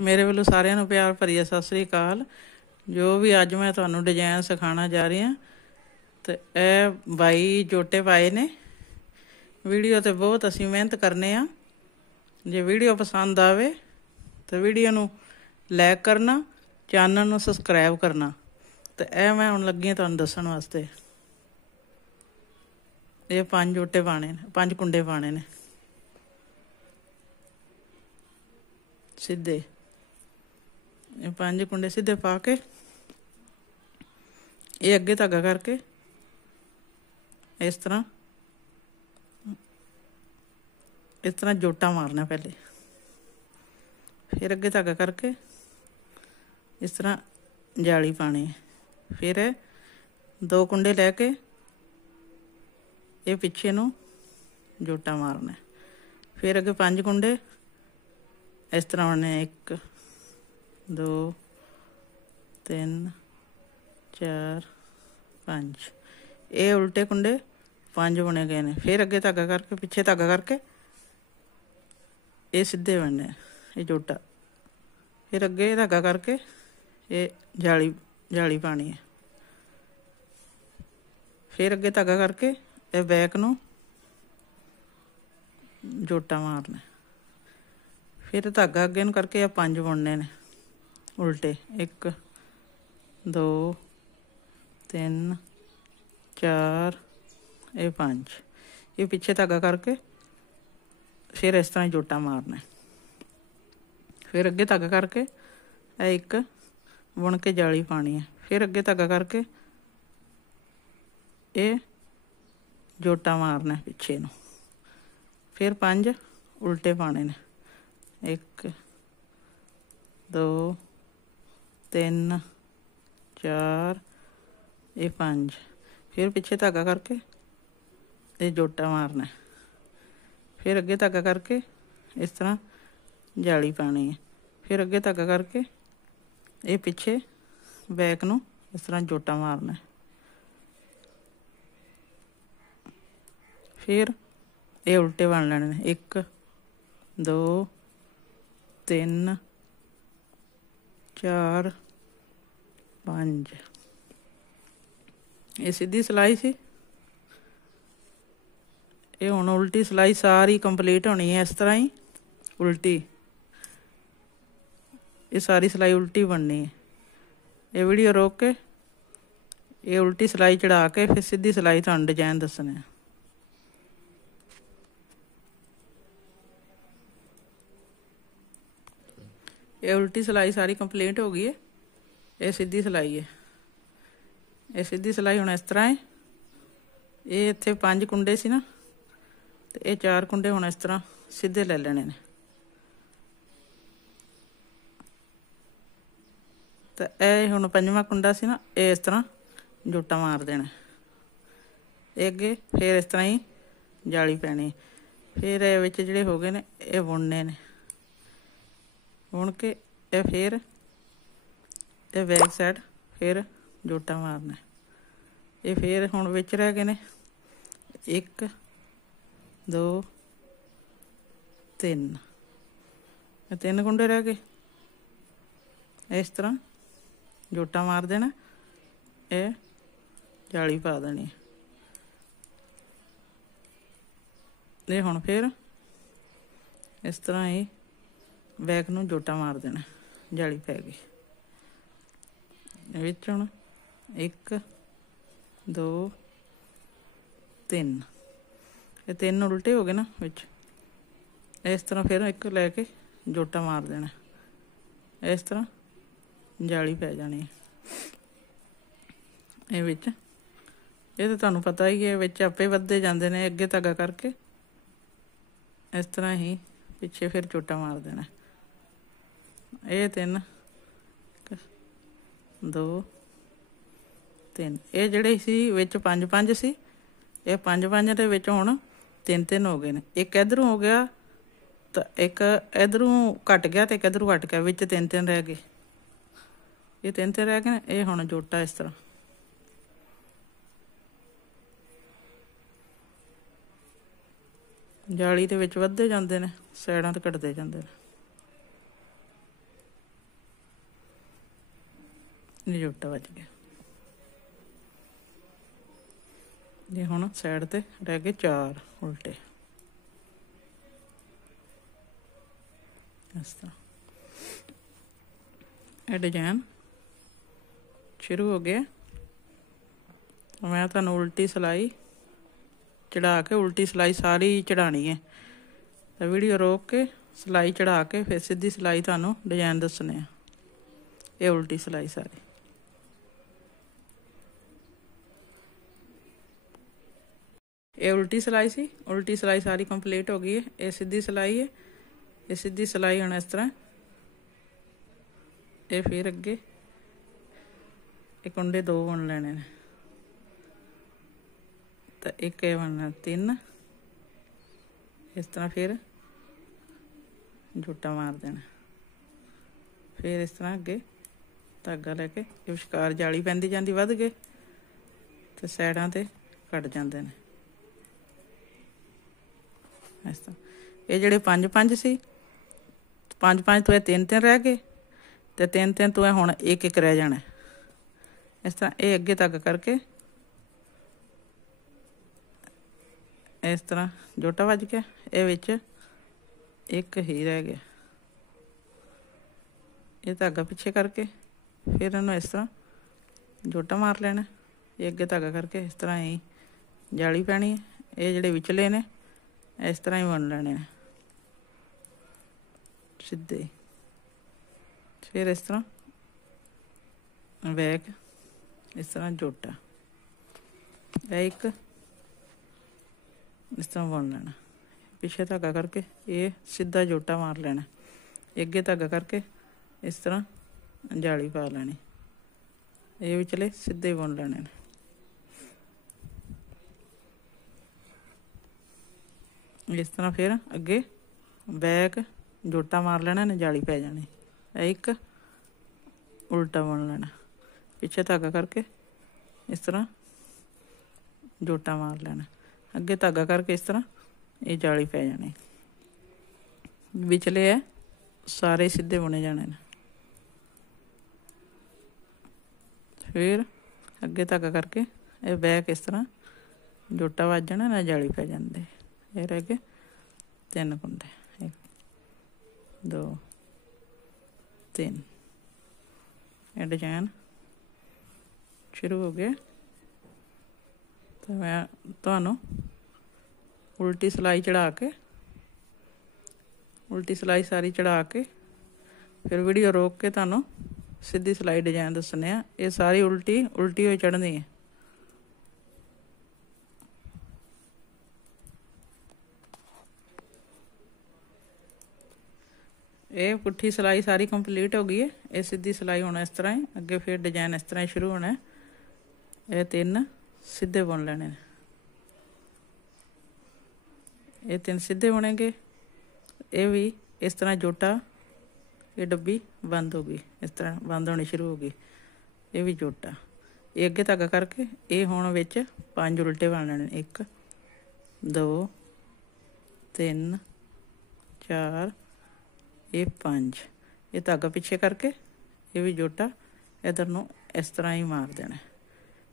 मेरे वालों सारिਆਂ ਨੂੰ प्यार भरी सत श्री अकाल। जो भी अज मैं ਤੁਹਾਨੂੰ डिजाइन सिखाना जा रही हाँ तो यह बाई जोटे पाए ने वीडियो तो बहुत असी मेहनत करने हाँ। जे वीडियो पसंद आवे तो वीडियो नू लाइक करना, चैनल नू सबसक्राइब करना। तो यह मैं हुण लगी तुहानूं दस्सण वास्ते। ये 5 जोटे पाने ने, 5 कुंडे पाने ने सीधे। ये 5 कुंडे सीधे पा के ये अगे धागा करके इस तरह जोटा मारना पहले, फिर अगे धागा करके इस तरह जाली पानी, फिर 2 कुंडे लैके ये पिछे नू जोटा मारना, फिर अगे 5 कुंडे इस तरह बनने 1 2 3 4 5। ये उल्टे कुंडे 5 बने गए ने। फिर अगे धागा करके पिछे धागा करके ये सीधे बनने ये जोटा, फिर अगे धागा करके ये जाली पानी है, फिर अगे धागा करके ये बैक नू जोटा मारना, फिर धागा अगे नू करके 5 बुनने ने उल्टे 1 2 3 4 ये 5। ये पीछे धागा करके फिर इस तरह जोटा मारना, फिर अगे धागा करके 1 बुन के जाली पानी है, फिर अगे धागा करके ये जोटा मारना पिछे नू, फिर 5 उल्टे पाने ने 1 2 3 4 ये 5। फिर पीछे धागा करके ये जोटा मारना, फिर अगे धागा करके इस तरह जाली पानी है, फिर अगे धागा करके ये पिछे बैक नू इस तरह जोटा मारना, फिर ये उल्टे बन लेने 1 2 3 4 5। ये सीधी सिलाई सी, ये हुण उल्टी सिलाई सारी कंप्लीट होनी है। इस तरह ही उल्टी ये सारी सिलाई उल्टी बननी है। ये वीडियो रोक के ये उल्टी सिलाई चढ़ा के फिर सीधी सिलाई तुहानूं डिजाइन दसने। ये उल्टी सिलाई सारी कंप्लीट हो गई है। ये सीधी सिलाई है। ये सीधी सिलाई हुण इस तरह है। ये इत्थे 5 कुंडे सी ना, तो ये 4 कुंडे हुण इस तरह सीधे ले लेने ने। तो यह हुण 5वां कुंडा सी ना, ये इस तरह जोटा मार देना। ये अगे फिर इस तरह ही जाली पैनी, फिर ये विच जिहड़े हो गए ने ये बुनने ने, बुन के ये फिर ये बैक साइड फिर जोटा मारना। ये फिर हुण विच रह गए ने 1 2 3 3 कुंडे रह गए। इस तरह जोटा मार देना, ये जाली पा देनी। ये हुण फिर इस तरह ही बैक नू जोटा मार देना, जाली पै गई। विच हुण 1 2 3 ये 3 उल्टे हो गए ना विच। इस तरह फिर एक लैके जोटा मार देना, इस तरह जाली पै जानी। ये विच ये तो तुहानूं पता ही है, विच आपे वधदे जांदे ने। अगे धागा करके इस तरह ही पिछे फिर जोटा मार देना। ये 3 2 3 ये जिहड़े सी विच 5 सी, ये 5 दे विच हुण 3 हो गए ने। एक इधरों हो गया तो एक इधरों घट गया तो एक इधरों घट गया, विच 3 रह गए। ये 3 रह गए। ये हुण जोटा इस तरह जाली दे विच वधदे जांदे ने, साइडां ते घटदे जांदे ने। ये जोटा बच गया। ये हुण साइड ते रह गए 4 उल्टे। इस तरह ये डिजाइन शुरू हो गया। मैं तुहानूं उल्टी सिलाई चढ़ा के, उल्टी सिलाई सारी चढ़ानी है, तो वीडियो रोक के सिलाई चढ़ा के फिर सीधी सिलाई तुहानूं डिजाइन दसने आ। ये उल्टी सिलाई सारी। ये उल्टी सिलाई सी, उल्टी सिलाई सारी कंप्लीट हो गई है। ये सीधी सिलाई है, ये सीधी सिलाई हुण इस तरह। ये फिर अगे ये कुंडे 2 बुन लेने ने, तो एक ये बनना 3 इस तरह। फिर जोटा मार देना, फिर इस तरह अगे धागा लैके विचकार जाली पैंदी जांदी वध के, तो साइडां ते कट जांदे ने इस तरह। ये जिहड़े 5 सी, 5 तो 3 रह गए, तो 3 तो हुण 1 रह जाना इस तरह। ये अगे तक करके इस तरह जोटा वज गया। ये विच 1 ही रह गया। ये धागा पिछे करके फिर इन्हूं इस तरह जोटा मार लेना। ये अगे धागा करके इस तरह ही जाली पैनी है। ये जिहड़े विचले ने इस तरह ही बुन लेने सीधे। फिर इस तरह बैक इस तरह जोटा, एक इस तरह बुन लेना। पिछे धागा करके ये सीधा जोटा मार लेना। अगे धागा करके इस तरह जाली पा लेनी। ये विचले सीधे बुन लेने। इस तरह फिर अगे बैक जोटा मार लेना ने, जाली पै जानी। एक उल्टा बुन लेना, पिछे धागा करके इस तरह जोटा मार लेना। अगे धागा करके इस तरह ये जाली पै जानी। विचले है सारे सीधे बुने जाने ने। फिर अगे धागा करके ये बैक इस तरह जोटा वज जाना ना, जाली पै जाती। ये रह गए 3 कुंडे, 1 2 3। ये डिजाइन शुरू हो गया। तो मैं तुहानूं उल्टी सिलाई चढ़ा के, उल्टी सिलाई सारी चढ़ा के फिर वीडियो रोक के तुहानूं सीधी सिलाई डिजाइन दसने आ। ये सारी उल्टी उल्टी होई चढ़नी है। ये पुट्ठी सिलाई सारी कंप्लीट हो गई है। ये सीधी सिलाई होना इस तरह ही। अगे फिर डिजाइन इस तरह ही शुरू होना है। ये 3 सीधे बुन लेने। ये 3 सीधे बुनेंगे। ये भी इस तरह जोटा, ये डब्बी बंद हो गई, इस तरह बंद होनी शुरू हो गई। ये भी जोटा। ये अगे धागा करके ये हुण विच 5 उल्टे बन लेने। 1 2 3 4 ये 5। ये धागा पिछे करके ये भी जोटा इधर नूं इस तरह ही मार देना।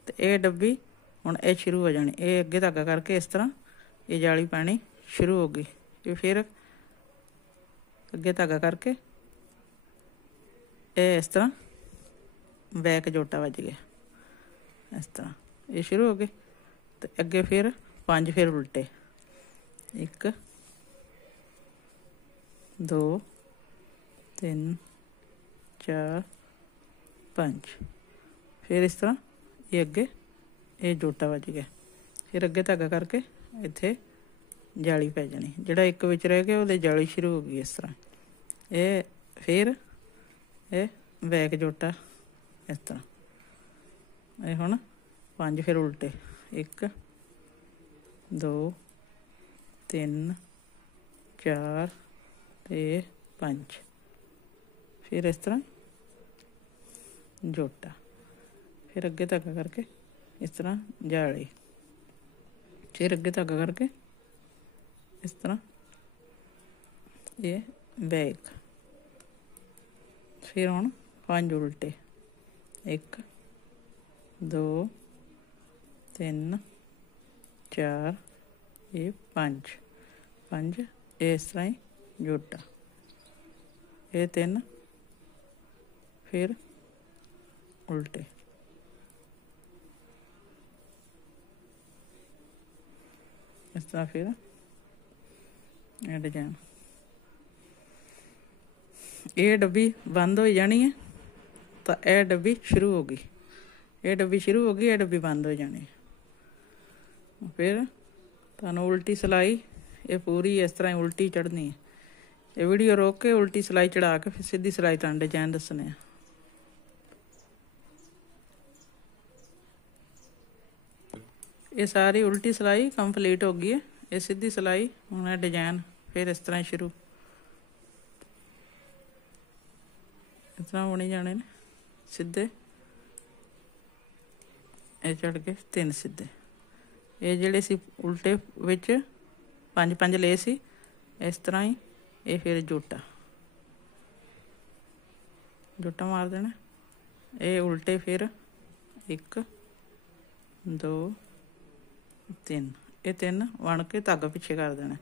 तो ये डब्बी हुण ये शुरू हो जानी। ये अगे धागा करके इस तरह ये जाली पानी शुरू हो गई। ये फिर अगे धागा करके ये इस तरह बैक जोटा वज गया इस तरह। ये शुरू हो गए। तो अगे फिर 5 फिर उल्टे। 1 2 3 4 5। फिर इस तरह ये अगे ये जोटा वज गया। फिर अगे धागा करके इत्थे जाली पै जानी। जिहड़ा एक विच रह गया उहदे जाली शुरू हो गई इस तरह। ये फिर ये बैक जोटा इस तरह। ये हुण 5 फिर उल्टे। 1 2 3 4 ते 5। फिर इस तरह जोटा। फिर अगे धागा करके इस तरह जाली। फिर अगे धागा करके इस तरह ये बैक। फिर हुण 5 उल्टे। 1 2 3 4 ये 5 5 इस तरह ही जोटा ये 3 फिर उल्टे इस तरह फिर ये डिजाइन ये डब्बी बंद हो जानी है तो यह डब्बी शुरू होगी ये डब्बी शुरू होगी ये डब्बी बंद हो जानी है फिर तुहानू उल्टी सिलाई ये पूरी इस तरह उल्टी चढ़नी है ये वीडियो रोक के उल्टी सिलाई चढ़ा के फिर सीधी सिलाई तुहानू डिजाइन दसने हैं ये सारी उल्टी सिलाई कंप्लीट हो गई है ये सीधी सिलाई हुण डिजाइन फिर इस तरह शुरू इस तरह बुनी जाने ने सीधे ये चढ़ के 3 सीधे ये जिहड़े सी उल्टे विच 5 ले सी इस तरह ही ये फिर जोटा जोटा मार देना ये उल्टे फिर 1 2 3 ये 3 बन के धागा पिछे कर देना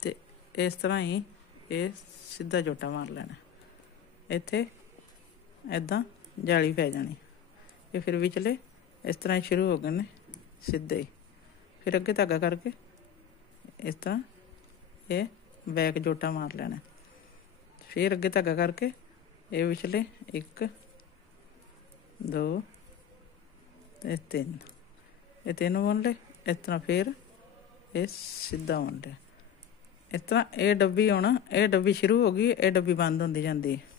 ते इस तरह ही ये सीधा जोटा मार लेना इत्थे ऐदा जाली पै जानी ये फिर विचले इस तरह शुरू हो गए ने सीधे ही फिर अगे धागा करके इस तरह ये बैक जोटा मार लेना फिर अगे धागा करके ये विचले 1 2 3 ये 3 बुन ले इस तरह फिर ये सीधा बुन लिया इस तरह ये डब्बी होना ये डब्बी शुरू होगी ये डब्बी बंद होती जाती है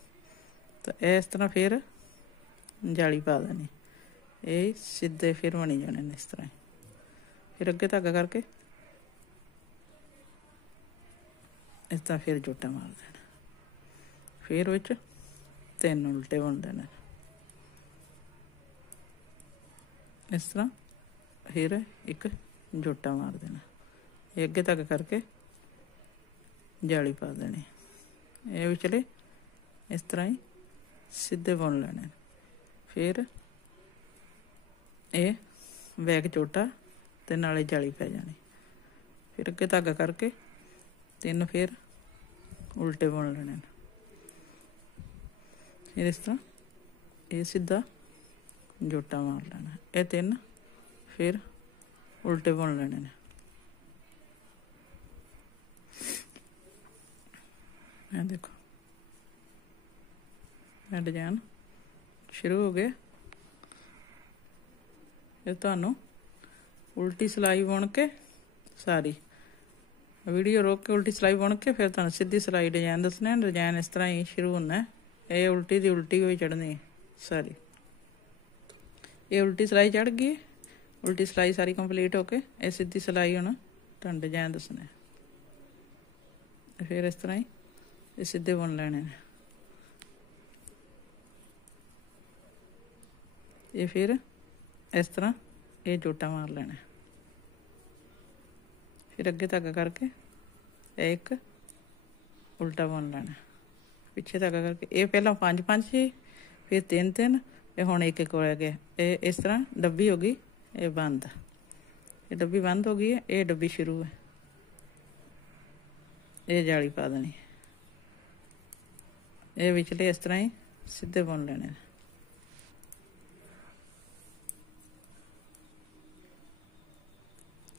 तो इस तरह फिर जाली पा देनी ये सीधे फिर बनी जाने इस तरह फिर अगे धागा करके इस तरह फिर जोटा मार देना फिर विच 3 उल्टे बुन देने इस तरह फिर एक जोटा मार देना ये अगे धागा करके जाली पा देनी ये विचले इस तरह ही सीधे बुन लेने फिर ये बैक जोटा ते नाले जाली पै जानी फिर अगे धागा करके 3 फिर उल्टे बुन लेने फिर इस तरह ये सीधा जोटा मार लेना ये 3 फिर उल्टे बुन लेने ये देखो डिजाइन शुरू हो गया फिर तुहानू उल्टी सिलाई बुन के सारी वीडियो रोक के उल्टी सिलाई बुन के फिर तुहानू सीधी सिलाई डिजाइन दसना डिजाइन इस तरह ही शुरू होना है ये उल्टी दी उल्टी हुई चढ़नी है सारी ये उल्टी सिलाई चढ़ गई उल्टी सिलाई सारी कंप्लीट होके ये सीधी सिलाई होना तुहानू डिजाइन दसना फिर इस तरह ही ये सीधे बुन लेने ने ये फिर इस तरह ये जोटा मार लेना फिर अगे धागा करके एक उल्टा बुन लेना पिछे धागा करके ये पहला 5 ही फिर 3 ये हुण 1 हो गया ये इस तरह डब्बी हो गई ये बंद ये डब्बी बंद हो गई है ये डब्बी शुरू है ये जाली पा देनी ये विचले इस तरह ही सीधे बुन लेने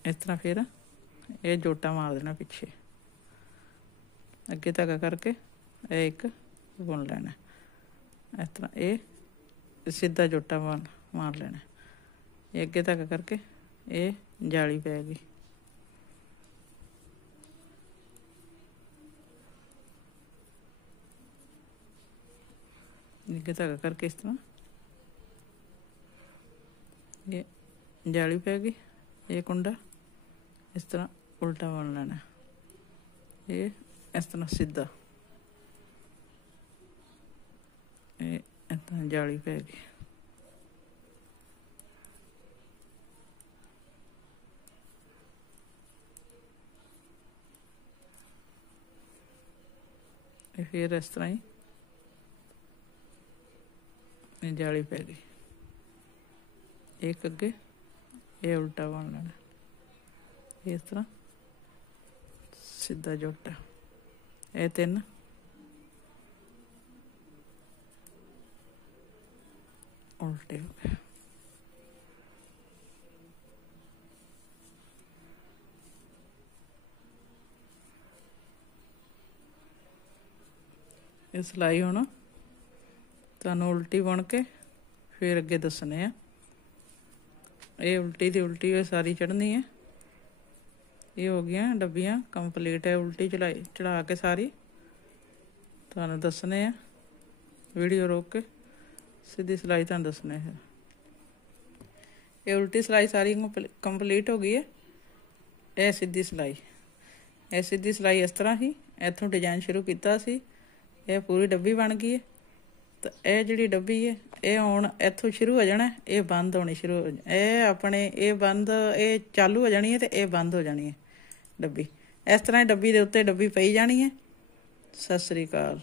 इस तरह फिर ये जोटा मार देना पिछे अगे धागा करके एक बुन लेना इस तरह ये सीधा जोटा मार लेना ये अगे धागा करके ये जाली पै गई अगे धागा करके इस तरह ये जाली पै गई ये कुंडा इस तरह उल्टा बुन लेना ये इस तरह सीधा ये इस तरह जाली पै गई फिर इस तरह ही जाली पै गई। एक अगे ये उल्टा बन लेना इस तरह सीधा जोटा। ये 3 उल्टे हो गए। ये सिलाई हुण तुहानूं उल्टी बुन के फिर अगे दसने आ। ये उल्टी दी उल्टी सारी चढ़नी है। ये हो गई डब्बियां कंप्लीट है। उल्टी चढ़ा के सारी तुहानूं दसने आ। वीडियो रोक के सीधी सिलाई तुहानूं दसने है। ये उल्टी सिलाई सारी कंप्लीट हो गई है। यह सीधी सिलाई, यह सीधी सिलाई इस तरह ही इत्थों डिजाइन शुरू किया सी। यह पूरी डब्बी बन गई है। तो यह जी डब्बी है ये हुण इत्थों शुरू हो जाना, ये बंद होनी शुरू हो ये अपने ये बंद ये चालू हो जानी है तो ये बंद हो जानी है डब्बी। इस तरह डब्बी के उत्ते डब्बी पई जानी है। सत श्री अकाल।